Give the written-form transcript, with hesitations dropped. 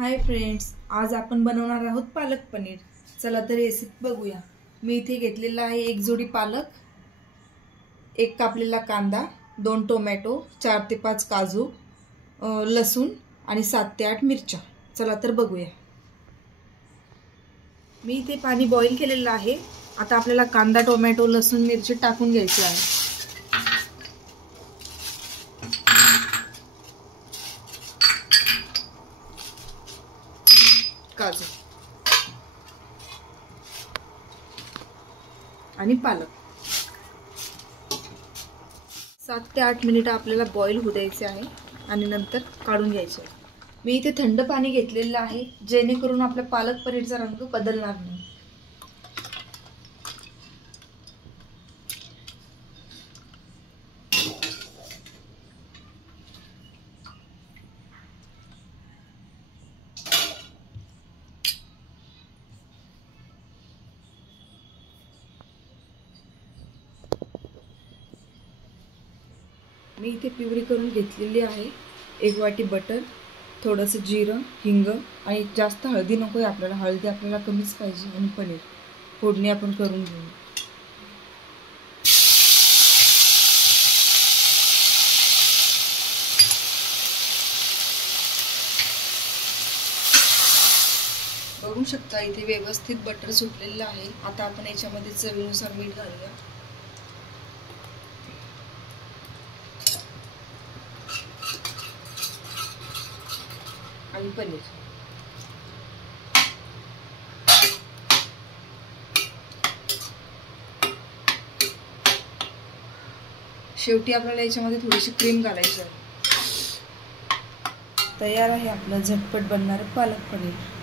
Hi friends, आज आपण बनवणार आहोत पालक पनीर। चला तर रेसिपी बघूया। मी इथे घेतलेला आहे एक जोडी पालक, एक कापलेला कांदा, 2 टोमॅटो, 4 ते 5 काजू, लसूण आणि 7 ते 8 मिरच्या। चला तर बघूया। मी इथे पाणी बॉईल केलेलं आहे। आता आपल्याला कांदा, टोमॅटो, लसूण, मिरची टाकून घ्यायची आहे। काजू आणि पालक 7 ते 8 मिनिटं आपल्याला बॉईल होऊ द्यायचे आहे आणि नंतर काढून घ्यायचे आहे। मी इथे थंड पाणी घेतलेलं आहे, जेणेकरून आपल्या पालक पनीरचा रंग बदलणार नाही। मी इथे प्युरी करून घेतलेली आहे। 1 वाटी बटर, थोडंसं जिरं, हिंग आणि जास्त हळदी नको आहे आपल्याला, हळदी आपल्याला कमीच पाहिजे। आणि पनीर फोडणी आपण करून घेऊ। बघू शकता इथे व्यवस्थित बटर सुटलेलं आहे। आता आपण याच्यामध्ये चवीनुसार मीठ घालूया आणि पनीर। शेवटी आपल्याला याच्यामध्ये थोडीशी क्रीम घालायची आहे। तयार आहे आपलं झटपट बनणारं पालक पनीर।